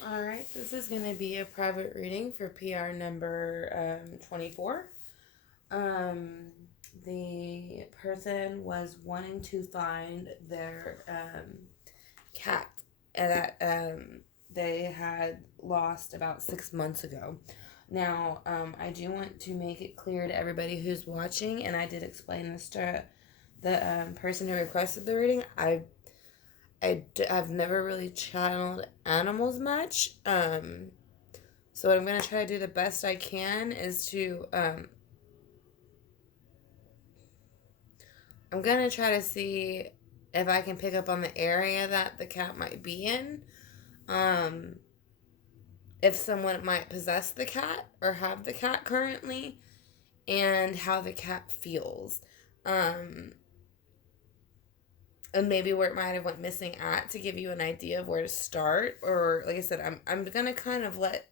All right, this is going to be a private reading for PR number 24. Um, the person was wanting to find their cat that they had lost about 6 months ago. Now, I do want to make it clear to everybody who's watching, and I did explain this to the person who requested the reading. I've never really channeled animals much. So what I'm gonna try to do the best I can is to I'm gonna try to see if I can pick up on the area that the cat might be in. Um, if someone might possess the cat or have the cat currently, and how the cat feels. Um, and maybe where it might have went missing at to give you an idea of where to start. Or like I said, I'm gonna kind of let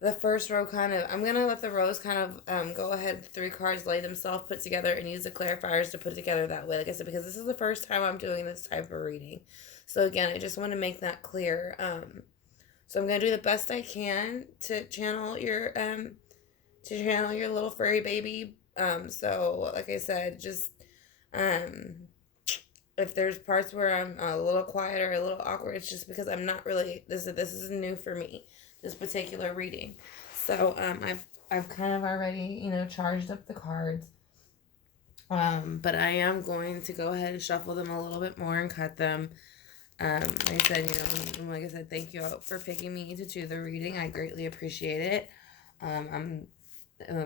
the first row kind of I'm gonna let the rows kind of go ahead, 3 cards lay themselves put together, and use the clarifiers to put it together that way, like I said, because this is the first time I'm doing this type of reading. So again, I just want to make that clear. So I'm gonna do the best I can to channel your little furry baby. So like I said, just um if there's parts where I'm a little quiet or a little awkward, it's just because I'm not really this is new for me, this particular reading. So I've kind of already charged up the cards. But I am going to go ahead and shuffle them a little bit more and cut them. Like I said, like I said, thank you for picking me to do the reading. I greatly appreciate it. I'm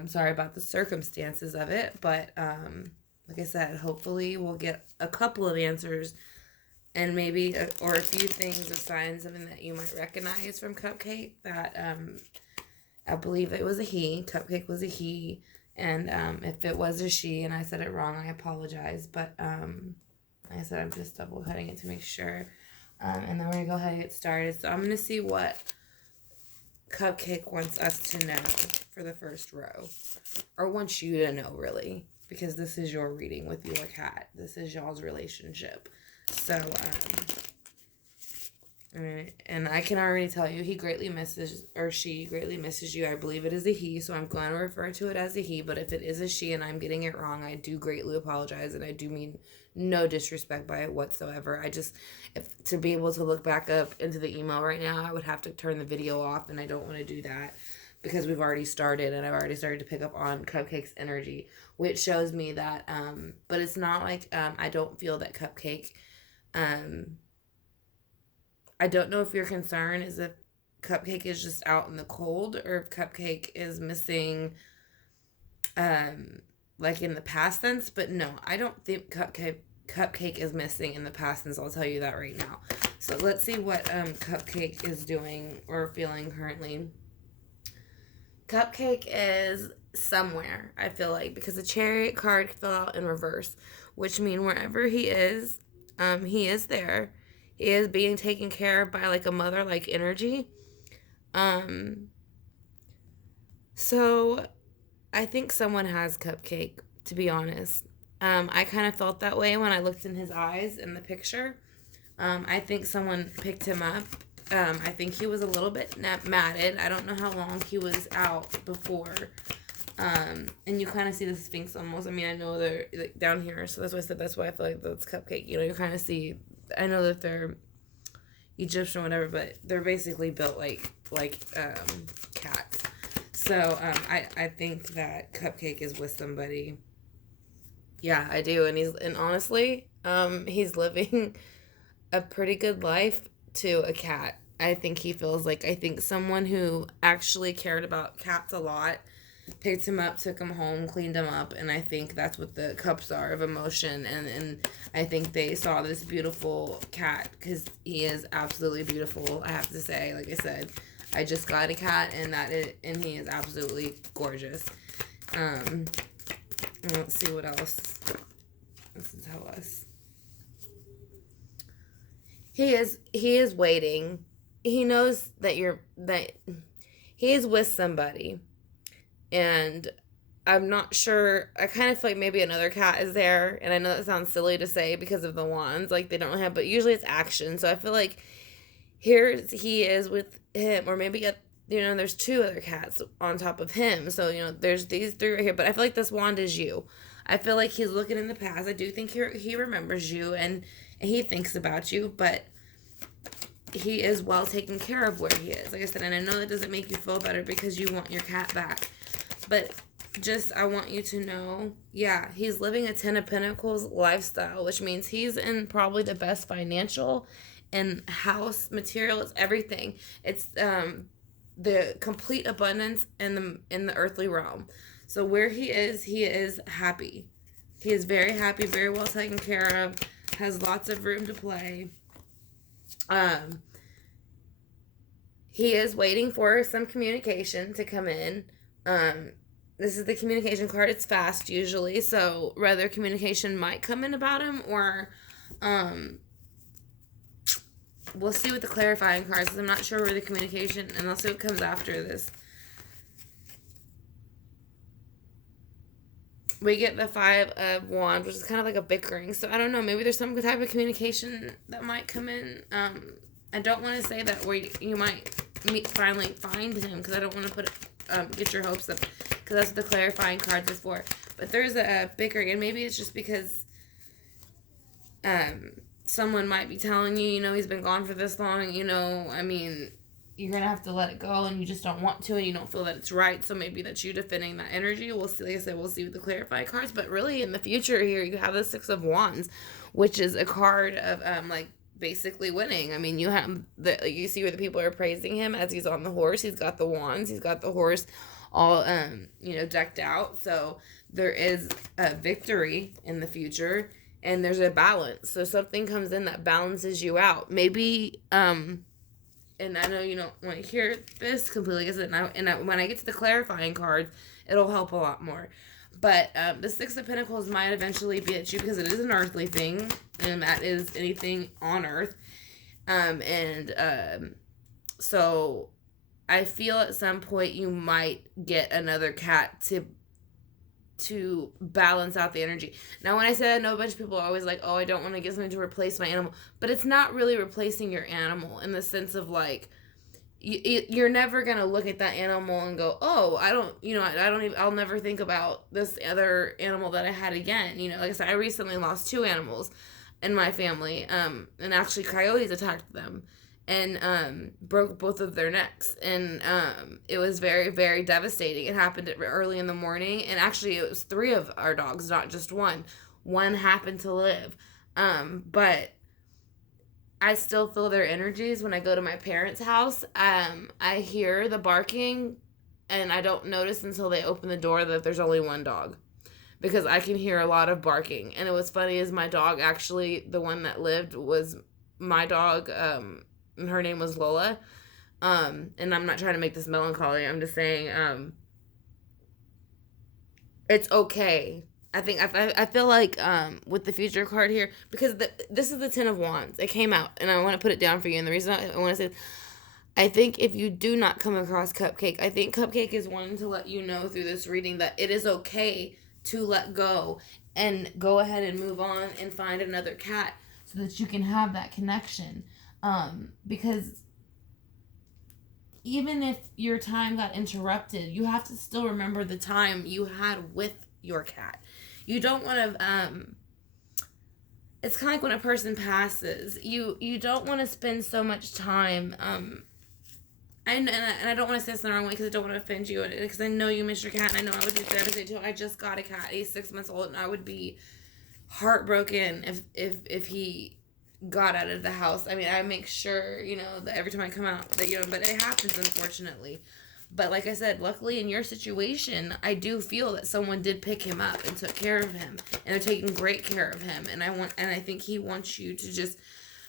sorry about the circumstances of it, but like I said, hopefully we'll get a couple of answers, and maybe or a few things of signs, something that you might recognize from Cupcake. That I believe it was a he. Cupcake was a he, and if it was a she and I said it wrong, I apologize. But like I said, I'm just double cutting it to make sure. And then we're gonna go ahead and get started. So I'm gonna see what Cupcake wants us to know for the first row, or wants you to know, really, because this is your reading with your cat. This is y'all's relationship. So, and I can already tell you, he greatly misses, or she greatly misses you. I believe it is a he, so I'm going to refer to it as a he. But if it is a she and I'm getting it wrong, I do greatly apologize, and I do mean no disrespect by it whatsoever. I just, if to be able to look back up into the email right now, I would have to turn the video off, and I don't want to do that because we've already started, and I've already started to pick up on Cupcake's energy, which shows me that. But it's not like I don't feel that Cupcake. Um, I don't know if your concern is if Cupcake is just out in the cold, or if Cupcake is missing, um, like in the past tense. But no, I don't think Cupcake is missing in the past tense. I'll tell you that right now. So let's see what Cupcake is doing or feeling currently. Cupcake is somewhere, I feel like, because the Chariot card fell out in reverse, which means wherever he is there. He is being taken care of by like a mother like energy. Um, so I think someone has Cupcake, to be honest. I kind of felt that way when I looked in his eyes in the picture. I think someone picked him up. I think he was a little bit matted. I don't know how long he was out before. And you kind of see the Sphinx almost. I mean, I know they're like down here, so that's why I said that's why I feel like that's Cupcake. You kind of see. I know that they're Egyptian, whatever, but they're basically built like cats. So I think that Cupcake is with somebody. Yeah, I do, and honestly, he's living a pretty good life to a cat. I think he feels like I think someone who actually cared about cats a lot picked him up, took him home, cleaned him up, and I think that's what the cups are of emotion. And I think they saw this beautiful cat because he is absolutely beautiful. I have to say, like I said, I just got a cat, and he is absolutely gorgeous. Um, let's see what else this is tell us. He is waiting. He knows that he is with somebody, and I'm not sure. I kind of feel like maybe another cat is there, and I know that sounds silly to say because of the wands, like they don't have, but usually it's action. So I feel like here he is with him, or maybe there's two other cats on top of him. So there's these three right here. But I feel like this wand is you. I feel like he's looking in the past. I do think he remembers you, and he thinks about you, but he is well taken care of where he is. Like I said, and I know that doesn't make you feel better because you want your cat back, but just I want you to know, yeah, he's living a Ten of Pentacles lifestyle, which means he's in probably the best financial and house material. It's everything. It's the complete abundance in the earthly realm. So where he is happy. He is very happy, very well taken care of, has lots of room to play. He is waiting for some communication to come in. This is the communication card. It's fast usually, so rather communication might come in about him, or we'll see with the clarifying cards, because I'm not sure where the communication, and I'll see what comes after this. We get the Five of Wands, which is kind of like a bickering. So I don't know. Maybe there's some type of communication that might come in. I don't want to say that where you might finally find him, because I don't want to put get your hopes up, because that's what the clarifying cards is for. But there's a bickering, and maybe it's just because someone might be telling you, he's been gone for this long. I mean, you're going to have to let it go, and you just don't want to, and you don't feel that it's right. So maybe that's you defending that energy. We'll see. Like I said, we'll see with the clarifying cards. But really, in the future here, you have the Six of Wands, which is a card of, basically winning. I mean, you see where the people are praising him as he's on the horse. He's got the wands. He's got the horse all, decked out. So there is a victory in the future, and there's a balance. So something comes in that balances you out. Maybe, and I know you don't want to hear this completely, and when I get to the clarifying cards, it'll help a lot more. But the Six of Pentacles might eventually be at you, because it is an earthly thing, and that is anything on earth. So I feel at some point you might get another cat to balance out the energy. Now, when I say that, I know a bunch of people are always like, oh, I don't want to get something to replace my animal. But it's not really replacing your animal, in the sense of, like, you're never going to look at that animal and go, oh, I'll never think about this other animal that I had again. Like I said, I recently lost 2 animals in my family, and actually coyotes attacked them and broke both of their necks, and it was very, very devastating. It happened early in the morning, and actually it was 3 of our dogs, not just one. One happened to live, but I still feel their energies when I go to my parents' house. I hear the barking, and I don't notice until they open the door that there's only one dog, because I can hear a lot of barking. And what's funny is my dog, actually, the one that lived was my dog, and her name was Lola. And I'm not trying to make this melancholy. I'm just saying, it's okay. I feel like with the future card here, because this is the Ten of Wands. It came out, and I want to put it down for you. And the reason I want to say, I think if you do not come across Cupcake, I think Cupcake is wanting to let you know through this reading that it is okay to let go and go ahead and move on and find another cat, so that you can have that connection. Because even if your time got interrupted, you have to still remember the time you had with your cat. You don't want to, it's kind of like when a person passes, you don't want to spend so much time, and I don't want to say this in the wrong way, because I don't want to offend you, because I know you miss your cat, and I know I would be devastated too. I just got a cat. He's 6 months old, and I would be heartbroken if he got out of the house. I mean, I make sure, that every time I come out, that, but it happens, unfortunately. But like I said, luckily in your situation, I do feel that someone did pick him up and took care of him, and they're taking great care of him. And I think he wants you to just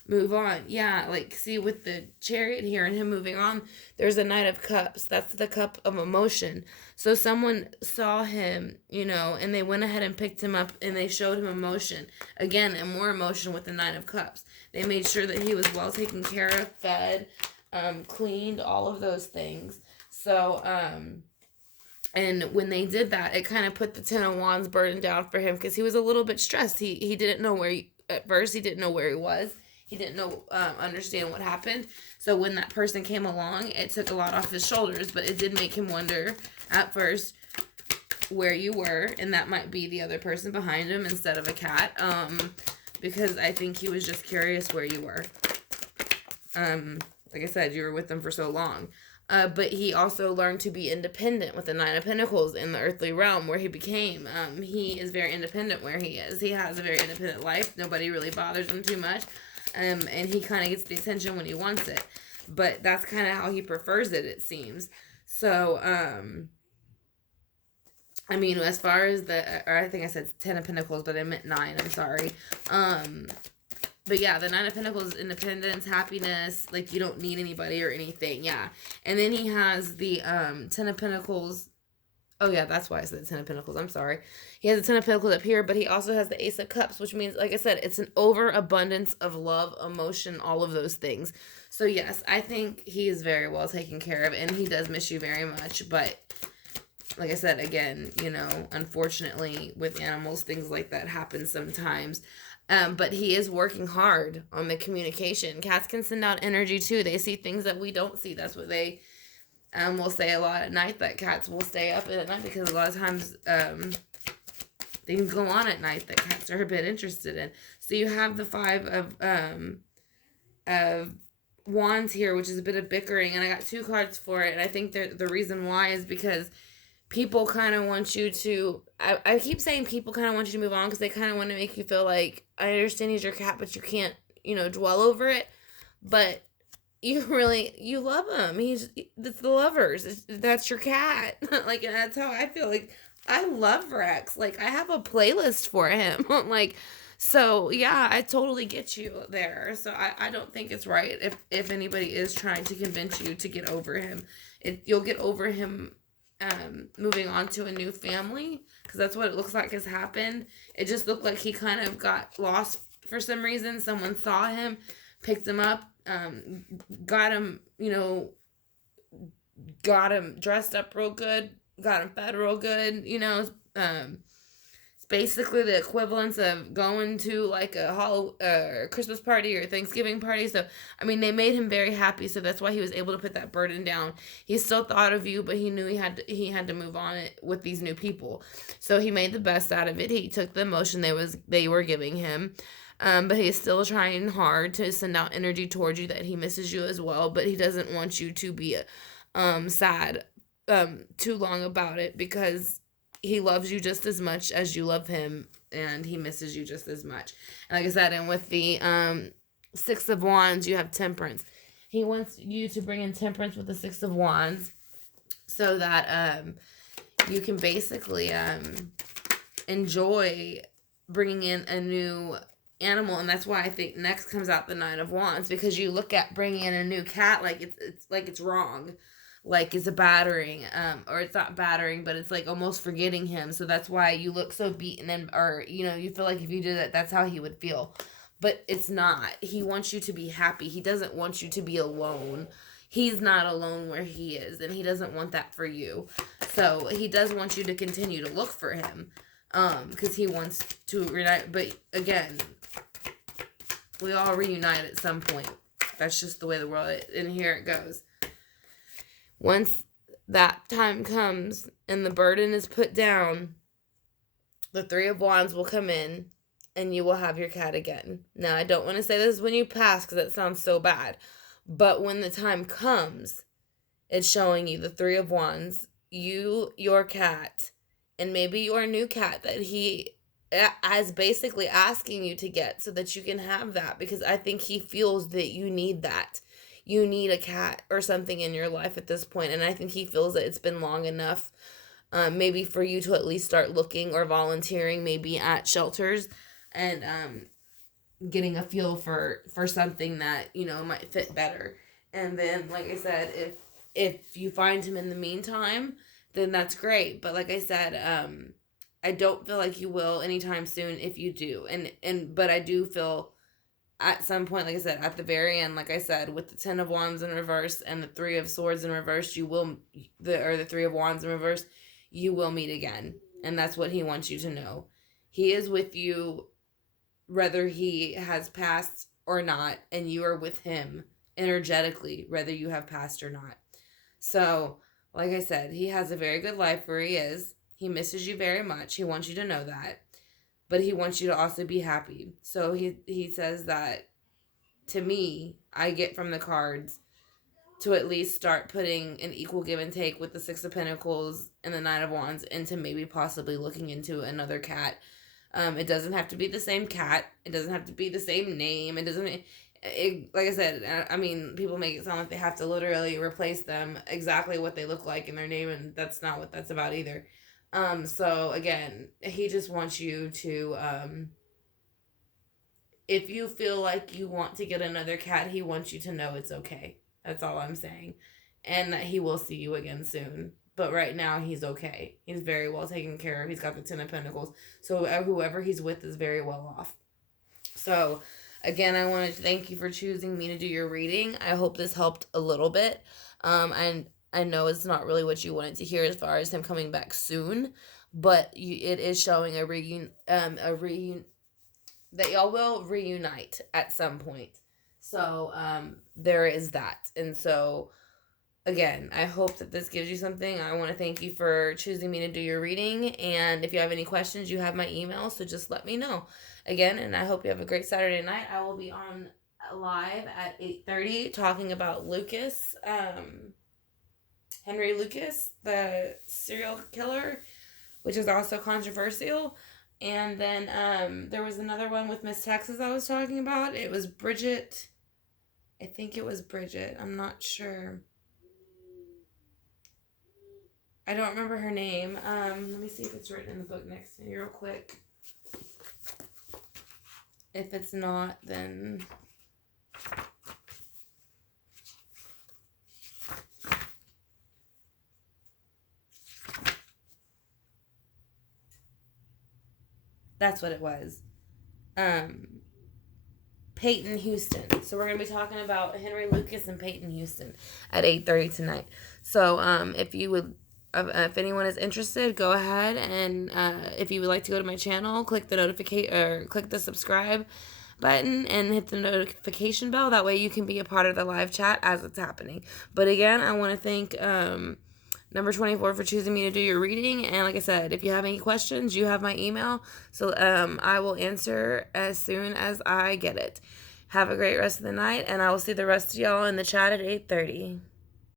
move on. Yeah, like, see, with the Chariot here and him moving on, there's a Knight of Cups. That's the cup of emotion. So someone saw him, and they went ahead and picked him up, and they showed him emotion. Again, and more emotion with the Nine of Cups. They made sure that he was well taken care of, fed, cleaned, all of those things. So, and when they did that, it kind of put the Ten of Wands burden down for him, because he was a little bit stressed. He didn't know at first he didn't know where he was. He didn't know, understand what happened. So when that person came along, it took a lot off his shoulders, but it did make him wonder at first where you were, and that might be the other person behind him instead of a cat. Because I think he was just curious where you were. Like I said, you were with them for so long. But he also learned to be independent with the Nine of Pentacles in the earthly realm where he became. He is very independent where he is. He has a very independent life. Nobody really bothers him too much. And he kind of gets the attention when he wants it. But that's kind of how he prefers it seems. So, I mean, as far as or I think I said 10 of Pentacles, but I meant 9. I'm sorry. But yeah, the 9 of Pentacles is independence, happiness, like you don't need anybody or anything, yeah. And then he has the 10 of Pentacles. Oh yeah, that's why I said 10 of Pentacles, I'm sorry. He has the 10 of Pentacles up here, but he also has the Ace of Cups, which means, like I said, it's an overabundance of love, emotion, all of those things. So yes, I think he is very well taken care of, and he does miss you very much, but like I said, again, you know, unfortunately with animals, things like that happen sometimes. But he is working hard on the communication. Cats can send out energy too. They see things that we don't see. That's what they will say a lot at night, that cats will stay up at night because a lot of times things go on at night that cats are a bit interested in. So you have the 5 of Wands here, which is a bit of bickering, and I got 2 cards for it, and I think the reason why is because people kind of want you to, I keep saying people kind of want you to move on because they kind of want to make you feel like, I understand he's your cat, but you can't, you know, dwell over it. But you love him. It's the lovers. That's your cat. Like, and that's how I feel. Like, I love Rex. Like, I have a playlist for him. Like, so yeah, I totally get you there. So I don't think it's right if anybody is trying to convince you to get over him. You'll get over him moving on to a new family, because that's what it looks like has happened. It just looked like he kind of got lost for some reason. Someone saw him, picked him up, got him, you know, got him dressed up real good, got him fed real good, you know. It's basically the equivalence of going to like a Christmas party or Thanksgiving party. So I mean, they made him very happy, so that's why he was able to put that burden down. He still thought of you, but he knew he had to move on it with these new people. So he made the best out of it. He took the emotion they were giving him. But he's still trying hard to send out energy towards you that he misses you as well, but he doesn't want you to be sad too long about it, because he loves you just as much as you love him, and he misses you just as much. And like I said, and with the 6 of Wands, you have Temperance. He wants you to bring in Temperance with the 6 of Wands so that you can basically enjoy bringing in a new animal. And that's why I think next comes out the 9 of Wands, because you look at bringing in a new cat like it's wrong, like it's a battering, or it's not battering, but it's like almost forgetting him. So that's why you look so beaten, or you know, you feel like if you did it, that's how he would feel. But it's not. He wants you to be happy. He doesn't want you to be alone. He's not alone where he is, and he doesn't want that for you. So he does want you to continue to look for him, because he wants to reunite. But again, we all reunite at some point. That's just the way the world is. And here it goes. Once that time comes and the burden is put down, the 3 of Wands will come in and you will have your cat again. Now, I don't want to say this is when you pass, because that sounds so bad. But when the time comes, it's showing you the 3 of Wands, you, your cat, and maybe your new cat that he is basically asking you to get so that you can have that, because I think he feels that you need that. You need a cat or something in your life at this point, and I think he feels that it's been long enough, maybe for you to at least start looking or volunteering maybe at shelters and getting a feel for something that, you know, might fit better. And then, like I said, if you find him in the meantime, then that's great. But like I said, I don't feel like you will anytime soon if you do. But I do feel at some point, like I said, at the very end, like I said, with the 10 of Wands in reverse and the 3 of Swords in reverse, the 3 of Wands in reverse, you will meet again. And that's what he wants you to know. He is with you, whether he has passed or not, and you are with him energetically, whether you have passed or not. So, like I said, he has a very good life where he is. He misses you very much. He wants you to know that. But he wants you to also be happy. So he says that to me, I get from the cards to at least start putting an equal give and take with the Six of Pentacles and the Nine of Wands into maybe possibly looking into another cat. It doesn't have to be the same cat. It doesn't have to be the same name. It doesn't. Like I said, I mean, people make it sound like they have to literally replace them exactly what they look like in their name, and that's not what that's about either. So again, he just wants you to, if you feel like you want to get another cat, he wants you to know it's okay. That's all I'm saying. And that he will see you again soon. But right now, he's okay. He's very well taken care of. He's got the Ten of Pentacles. So whoever he's with is very well off. So, again, I wanted to thank you for choosing me to do your reading. I hope this helped a little bit. And I know it's not really what you wanted to hear as far as him coming back soon. But it is showing a that y'all will reunite at some point. So there is that. And so again, I hope that this gives you something. I want to thank you for choosing me to do your reading. And if you have any questions, you have my email. So just let me know. Again, and I hope you have a great Saturday night. I will be on live at 8:30 talking about Lucas, Henry Lucas, the serial killer, which is also controversial. And then there was another one with Miss Texas I was talking about. It was Bridget. I think it was Bridget. I'm not sure. I don't remember her name. Let me see if it's written in the book next to me real quick. If it's not, then... That's what it was. Peyton Houston. So we're going to be talking about Henry Lucas and Peyton Houston at 8:30 tonight. So if anyone is interested, go ahead and if you would like to go to my channel, click the subscribe button and hit the notification bell. That way you can be a part of the live chat as it's happening. But again, I want to thank Number 24 for choosing me to do your reading. And like I said, if you have any questions, you have my email. So I will answer as soon as I get it. Have a great rest of the night, and I will see the rest of y'all in the chat at 8:30.